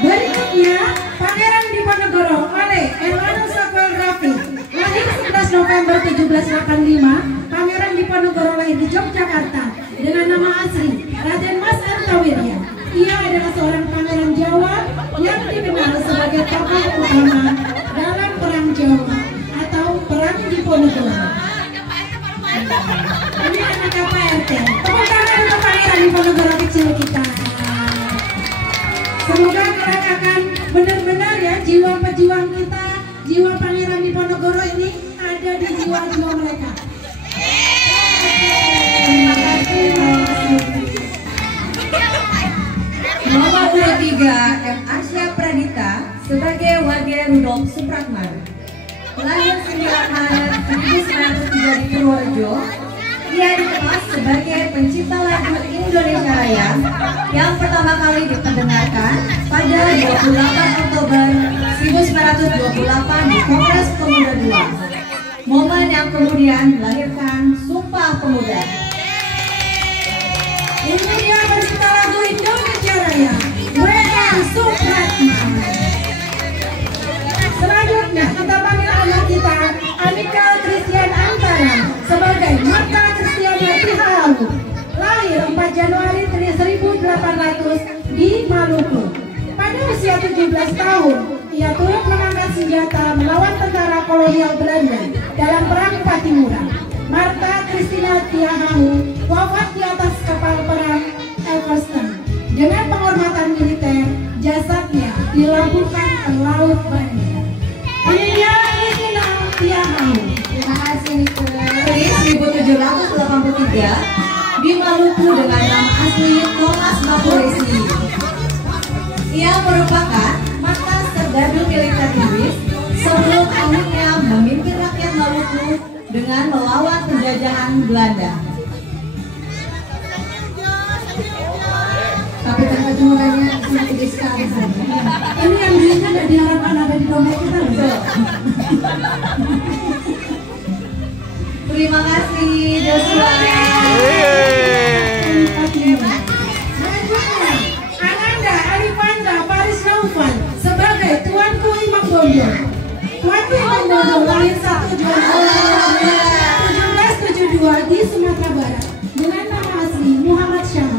Berikutnya, Pangeran Diponegoro oleh Erlano Samuel Raffi, lahir 11 November 1785. Pangeran Diponegoro lahir di Yogyakarta dengan nama asli Raden Mas Artawirya. Ia adalah seorang pangeran Jawa yang dikenal sebagai tokoh utama dalam Perang Jawa atau Perang Diponegoro. Ini anak KPRT. Tepuk tangan untuk Pangeran Diponegoro kecil kita. Semoga kelak akan benar-benar ya jiwa pejuang kita, jiwa Pangeran Diponegoro ini ada di jiwa-jiwa mereka. Terima kasih. Nomor 23 M. Arsya Pradita sebagai warga Rudolf Supratman. Lahir 9 Maret 1903 di Purworejo. Ia dikenal sebagai pencipta lagu Indonesia Raya yang pertama kali diperdengarkan pada 28 Oktober 1928 di Kongres Pemuda II. Momen yang kemudian melahirkan Sumpah Pemuda. Ini dia pencipta lagu Indonesia Raya, W.A. Supratman. Selanjutnya kita panggil anak kita, Anika Christian Antara sebagai Marta Christiana Tihalu. Lahir 4 Januari 1800 di Maluku. Pada usia 17 tahun, ia turut mengangkat senjata melawan tentara kolonial Belanda dalam Perang Patimura. Marta Christina Tihalu wafat di atas kapal perang Elverson. Dengan penghormatan militer, jasadnya dilampukan ke Laut Banda. Ini dia Christina Tihalu. Terima kasih Nike. 1783 di Maluku dengan nama asli Thomas Mapuresi. Ia merupakan mantan serdadu militer Inggris sebelum akhirnya memimpin rakyat Maluku dengan melawan penjajahan Belanda. Tapi tangga jumlahnya sangat gede sekali. Ini yang duitnya tidak diharapkan ada di dompet kita loh. Terima kasih Joshua. Selanjutnya, Ananda Arifanda Paris Naufal sebagai Tuanku Imam Bondo. Tuanku Imam Bondo lahir 1 Januari 1772 di Sumatera Barat dengan nama asli Muhammad Syah.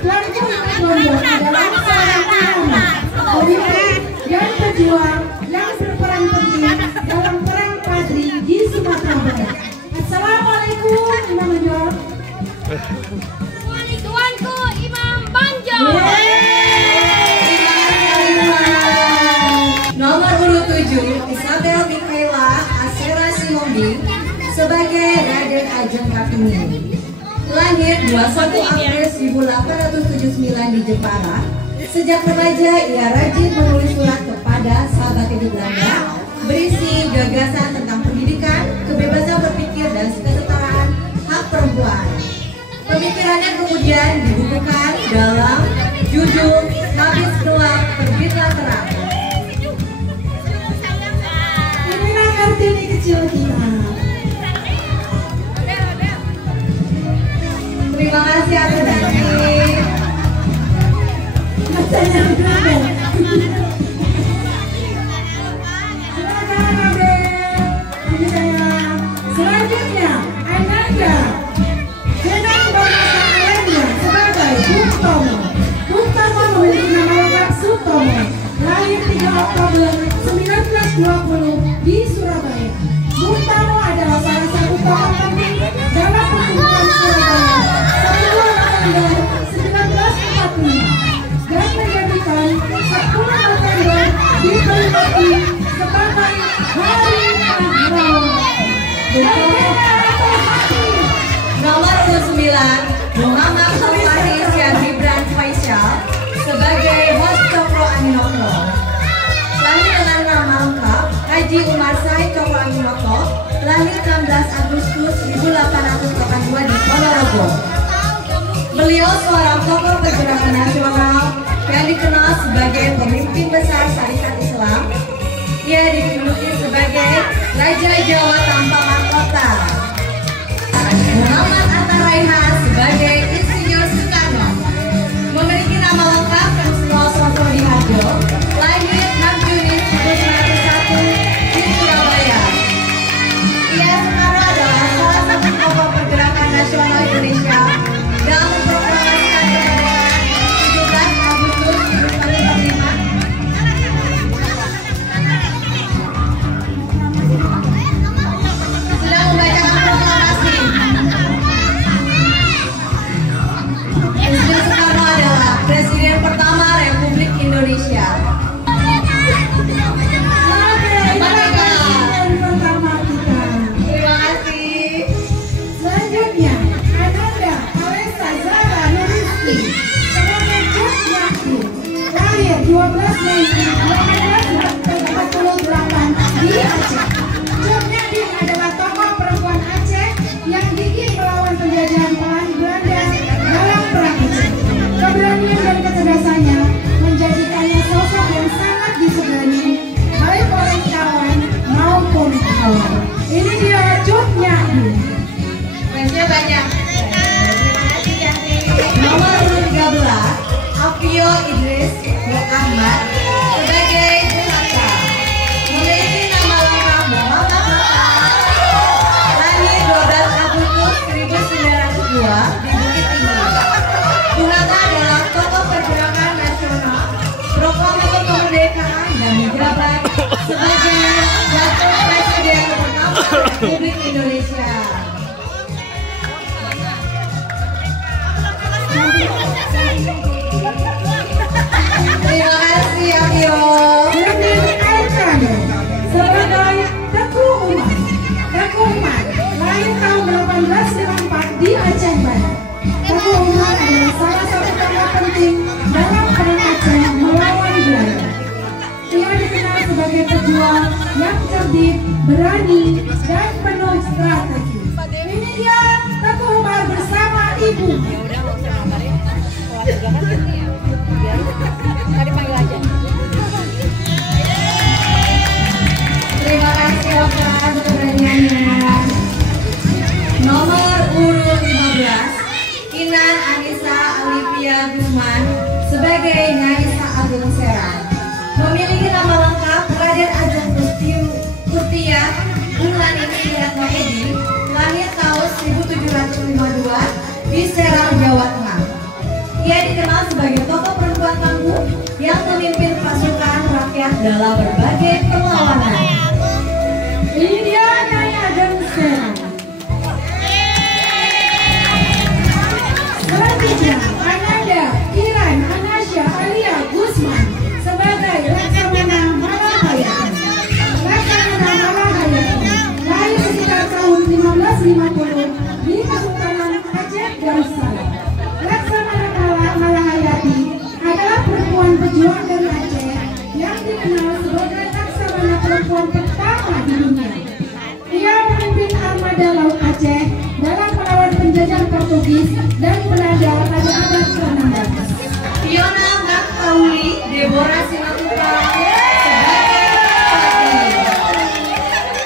Tuanku Imam Bondo adalah seorang ulama, pemimpin dan pejuang yang berperan penting dalam perang Padri di Sumatera Barat. Assalamualaikum Imam Bondo. Tuanku Imam Banjo. Nomor urut 7 Isabel Mikaela Asera Sihombing sebagai Raden Ajeng Kartini. Lahir 21 April 1879 di Jepara. Sejak remaja ia rajin menulis surat kepada sahabatnya di Belanda berisi gagasan tentang pendidikan, kebebasan berpikir dan kesetaraan hak perempuan. Pemikirannya kemudian dibukukan dalam judul Habis Gelap Terbitlah Terang. Inilah Kartini kecil kita. Terima kasih atas ini. Masanya berapa? Silakan Abel. Ini saya. Selanjutnya Ananda Jenang Bangsa Alenda sebagai Bung Tomo. Bung Tomo memiliki nama lengkap Sutomo. Lahir 3 Oktober 1920 di Surabaya. Nomor 9 Muhammad Taufani Syahibran Faisal sebagai host Cokro Aminoko. Lahir dengan nama lengkap Haji Umar Said Cokro Aminoko, lahir 16 Agustus 1882 di Ponorogo. Beliau seorang tokoh pergerakan nasional yang dikenal sebagai pemimpin besar Syarikat Islam. Ia dijuluki sebagai Raja Jawa tanpa mahkota. Muhammad Atta Raihan sebagai Insinyur Soekarno, memiliki nama lengkap Susilo Sosodiharjo, lahir 6 Juni 1901 di Surabaya. Ia Soekarno adalah salah satu tokoh pergerakan nasional Indonesia dalam memproklamasikan kemerdekaan 17 Agustus 1945. Sedang membacakan proklamasi. Presiden Soekarno adalah Presiden pertama Republik Indonesia. Presiden pertama kita. Terima kasih. Selanjutnya, Ananda Alessa Zara Nuristi sebagai Cut Nyakti, lahir 12 Mei 1948 di Aceh. Cut Nyakti adalah tokoh perempuan Aceh yang gigih melawan penjajahan Belanda dalam perang Aceh. Keberanian dan kecerdasannya menjadikannya sosok yang sangat disegani baik oleh kawan maupun kawan. Ini dia Cut Nyakti. Fansnya banyak. Terima kasih Cantik. Nomor 13 Afio Idris Ahmad sebagai Hatta, memiliki nama lengkap Muhammad Hatta, lahir 12 Agustus 1902 di Bukit Tinggi. Bung Hatta adalah tokoh pergerakan nasional, proklamator kemerdekaan dan menjabat sebagai Wakil Presiden pertama Republik Indonesia. Terima kasih Afio. Diperkenalkan sebagai Teku Umar. Teku Umar lahir tahun 1854 di Aceh Barat. Teku Umar adalah salah satu tokoh penting dalam perang Aceh melawan Belanda. Ia dikenal sebagai pejuang yang cerdik, berani, dan penuh strategi. Ini dia Teku Umar bersama ibu. Terima kasih Oka untuk keberaniannya. Nomor urut 15 Kinan Anissa Alivia Guzman sebagai Naisa Agung Serang, memiliki nama lengkap Raden Ajeng Kurtia Ulani Triatno Edi, lahir tahun 1752 di Serang, Jawa Tengah. Ia dikenal sebagai tokoh perempuan tangguh yang memimpin pasukan rakyat dalam berbagai perlawanan. Ini dia Nyai Ajeng Serang. Selanjutnya, Ananda Kiran Anasya Alia Guzman sebagai Laksamana Malahayati. Laksamana Malahayati lahir sekitar tahun 1550 di Kesultanan Aceh Darussalam. Laksamana Malahayati adalah perempuan pejuang dari Aceh yang dikenal sebagai Laksamana perempuan pertama di dunia. Ia memimpin armada laut Aceh dalam melawan penjajah Portugis dan Belanda pada abad ke-16. Fiona Martauli Deborah Simatupang sebagai Fatmawati,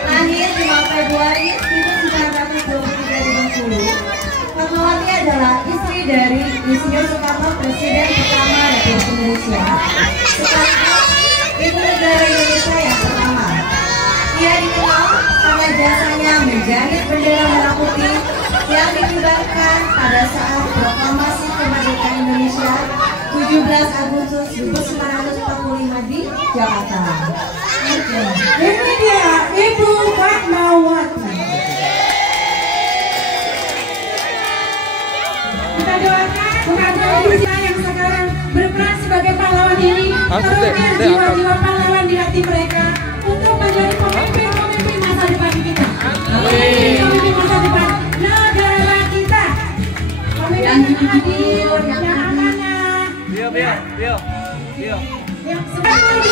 lahir 5 Februari 1923 di Bengkulu. Fatmawati adalah istri dari Insinyur Soekarno, Presiden pertama Republik Indonesia, sekaligus Ibu Negara Indonesia yang pertama. Ia dikenal karena jasanya menjahit bendera merah putih yang dikibarkan pada saat proklamasi kemerdekaan Indonesia 17 Agustus 1945 di Jakarta. Ini dia Ibu Fatmawati. Kita doakan semoga ibu kita yang sekarang berperan sebagai pahlawan ini terukir jiwa-jiwa pahlawan di hati mereka untuk menjadi pemimpin-pemimpin masa depan kita. Amin. Yang sebenarnya